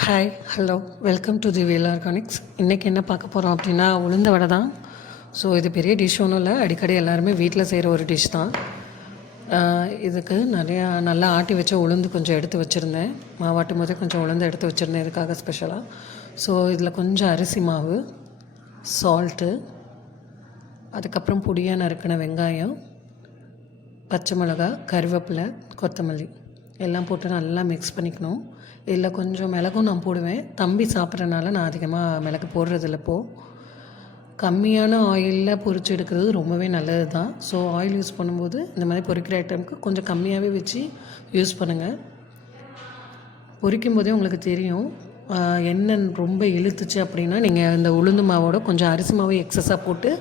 Hi hello welcome to the Vel organics. இன்றைக்கி என்ன பார்க்க போகிறோம் அப்படின்னா உளுந்த வடை தான். ஸோ இது பெரிய டிஷ் ஒன்றும் இல்லை, அடிக்கடி எல்லாருமே வீட்டில் செய்கிற ஒரு டிஷ் தான். இதுக்கு நல்லா ஆட்டி வச்ச உளுந்து கொஞ்சம் எடுத்து வச்சுருந்தேன். மாவாட்டும் போதே கொஞ்சம் உளுந்து எடுத்து வச்சுருந்தேன் இதுக்காக ஸ்பெஷலாக. ஸோ இதில் கொஞ்சம் அரிசி மாவு, சால்ட்டு, அதுக்கப்புறம் பொடியாக நறுக்கின வெங்காயம், பச்சை மிளகா, கருவேப்பிலை, கொத்தமல்லி எல்லாம் போட்டு நல்லா மிக்ஸ் பண்ணிக்கணும். இதில் கொஞ்சம் மிளகும் நான் போடுவேன். தம்பி சாப்பிட்றதுனால நான் அதிகமாக மிளகு போடுறதில்ல. இப்போது கம்மியான ஆயிலில் பொரிச்சு எடுக்கிறது ரொம்பவே நல்லது தான். ஸோ ஆயில் யூஸ் பண்ணும்போது இந்த மாதிரி பொரிக்கிற ஐட்டமுக்கு கொஞ்சம் கம்மியாகவே வச்சு யூஸ் பண்ணுங்கள். பொரிக்கும் போதே உங்களுக்கு தெரியும் எண்ணெய் ரொம்ப இழுத்துச்சு அப்படின்னா நீங்கள் இந்த உளுந்து மாவோட கொஞ்சம் அரிசி மாவு எக்ஸஸாக போட்டு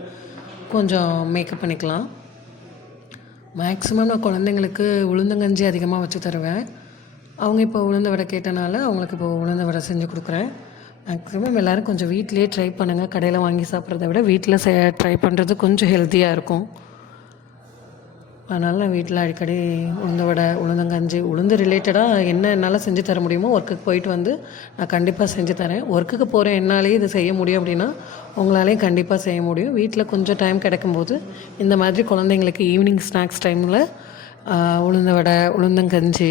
கொஞ்சம் மேக்கப் பண்ணிக்கலாம். மேக்ஸிமம் நான் குழந்தைங்களுக்கு உளுந்தங்கஞ்சி அதிகமாக வச்சு தருவேன். அவங்க இப்போ உளுந்த வடை கேட்டனால அவங்களுக்கு இப்போ உளுந்த வடை செஞ்சு கொடுக்குறேன். மேக்ஸிமம் எல்லோரும் கொஞ்சம் வீட்டிலே ட்ரை பண்ணுங்கள். கடையில் வாங்கி சாப்பிட்றத விட வீட்டில் ட்ரை பண்ணுறது கொஞ்சம் ஹெல்த்தியாக இருக்கும். அதனால் நான் வீட்டில் அடிக்கடி உளுந்த வடை, உளுந்தங்கஞ்சி, உளுந்து ரிலேட்டடாக என்ன என்னால் செஞ்சு தர முடியுமோ ஒர்க்குக்கு போயிட்டு வந்து நான் கண்டிப்பாக செஞ்சு தரேன். ஒர்க்குக்கு போகிற என்னாலேயே இது செய்ய முடியும் அப்படின்னா உங்களாலேயும் கண்டிப்பாக செய்ய முடியும். வீட்டில் கொஞ்சம் டைம் கிடைக்கும்போது இந்த மாதிரி குழந்தைங்களுக்கு ஈவினிங் ஸ்நாக்ஸ் டைமில் உளுந்த வடை, உளுந்தங்கஞ்சி,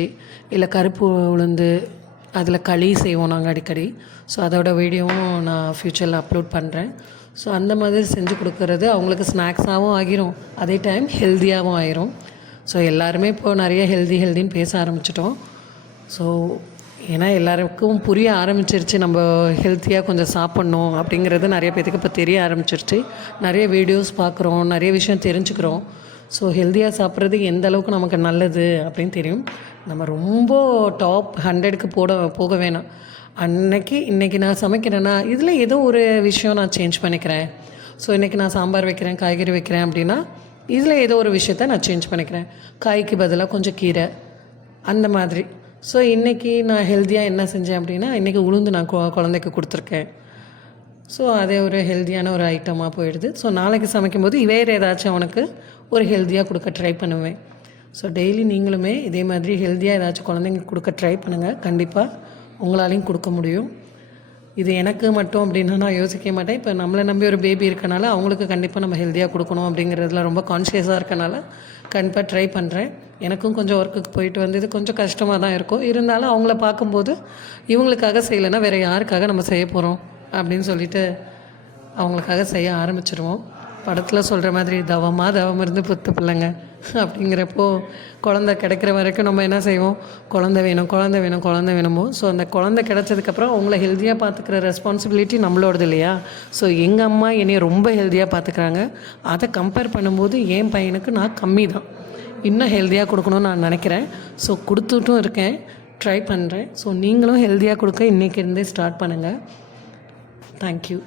இல்லை கருப்பு உளுந்து அதில் களி செய்வோம் நாங்கள் அடிக்கடி. ஸோ அதோட வீடியோவும் நான் ஃப்யூச்சரில் அப்லோட் பண்ணுறேன். ஸோ அந்த மாதிரி செஞ்சு கொடுக்குறது அவங்களுக்கு ஸ்நாக்ஸாகவும் ஆகிரும், அதே டைம் ஹெல்த்தியாகவும் ஆயிரும். ஸோ எல்லாருமே இப்போது நிறைய ஹெல்த்தின்னு பேச ஆரம்பிச்சிட்டோம். ஸோ ஏன்னா எல்லாருக்கும் புரிய ஆரம்பிச்சிருச்சு நம்ம ஹெல்த்தியாக கொஞ்சம் சாப்பிட்ணும் அப்படிங்கிறது நிறைய பேத்துக்கு இப்போ தெரிய ஆரம்பிச்சிருச்சு. நிறைய வீடியோஸ் பார்க்குறோம், நிறைய விஷயம் தெரிஞ்சுக்கிறோம். ஸோ ஹெல்த்தியாக சாப்பிட்றது எந்த அளவுக்கு நமக்கு நல்லது அப்படின்னு தெரியும். நம்ம ரொம்ப டாப் 100க்கு போக வேணாம். இன்றைக்கி நான் சமைக்கிறேன்னா இதில் ஏதோ ஒரு விஷயம் நான் சேஞ்ச் பண்ணிக்கிறேன். ஸோ இன்றைக்கி நான் சாம்பார் வைக்கிறேன், காய்கறி வைக்கிறேன் அப்படின்னா இதில் ஏதோ ஒரு விஷயத்த நான் சேஞ்ச் பண்ணிக்கிறேன். காய்க்கு பதிலாக கொஞ்சம் கீரை அந்த மாதிரி. ஸோ இன்றைக்கி நான் ஹெல்த்தியாக என்ன செஞ்சேன் அப்படின்னா இன்றைக்கி உளுந்து நான் குழந்தைக்கு கொடுத்துருக்கேன். ஸோ அதே ஒரு ஹெல்த்தியான ஒரு ஐட்டமாக போயிடுது. ஸோ நாளைக்கு சமைக்கும்போது வேறு ஏதாச்சும் அவனுக்கு ஒரு ஹெல்த்தியாக கொடுக்க ட்ரை பண்ணுவேன். ஸோ டெய்லி நீங்களுமே இதே மாதிரி ஹெல்த்தியாக ஏதாச்சும் குழந்தைங்களுக்கு கொடுக்க ட்ரை பண்ணுங்கள். கண்டிப்பாக உங்களாலையும் கொடுக்க முடியும். இது எனக்கு மட்டும் அப்படின்னா நான் யோசிக்க மாட்டேன். இப்போ நம்மளை நம்பி ஒரு பேபி இருக்கனால அவங்களுக்கு கண்டிப்பாக நம்ம ஹெல்த்தியாக கொடுக்கணும் அப்படிங்கிறதுல ரொம்ப கான்ஷியஸாக இருக்கனால கண்டிப்பாக ட்ரை பண்ணுறேன். எனக்கும் கொஞ்சம் ஒர்க்குக்கு போயிட்டு வந்து இது கொஞ்சம் கஷ்டமாக தான் இருக்கும். இருந்தாலும் அவங்கள பார்க்கும்போது இவங்களுக்காக செய்யலைன்னா வேறு யாருக்காக நம்ம செய்ய போகிறோம் அப்படின்னு சொல்லிட்டு அவங்களுக்காக செய்ய ஆரம்பிச்சிருவோம். படத்தில் சொல்கிற மாதிரி தவம் இருந்து புத்த பிள்ளைங்க அப்படிங்கிறப்போ குழந்தை கிடைக்கிற வரைக்கும் நம்ம என்ன செய்வோம், குழந்தை வேணுமோ. ஸோ அந்த குழந்தை கிடச்சதுக்கப்புறம் அவங்கள ஹெல்த்தியாக பார்த்துக்கிற ரெஸ்பான்சிபிலிட்டி நம்மளோடது இல்லையா. ஸோ எங்கள் அம்மா என்னைய ரொம்ப ஹெல்த்தியாக பார்த்துக்கிறாங்க. அதை கம்பேர் பண்ணும்போது என் பையனுக்கு நான் கம்மி தான். இன்னும் ஹெல்த்தியாக கொடுக்கணும்னு நான் நினைக்கிறேன். ஸோ கொடுத்துட்டும் இருக்கேன், ட்ரை பண்ணுறேன். ஸோ நீங்களும் ஹெல்த்தியாக கொடுக்க இன்றைக்கி இருந்தே ஸ்டார்ட் பண்ணுங்கள். தேங்க்யூ.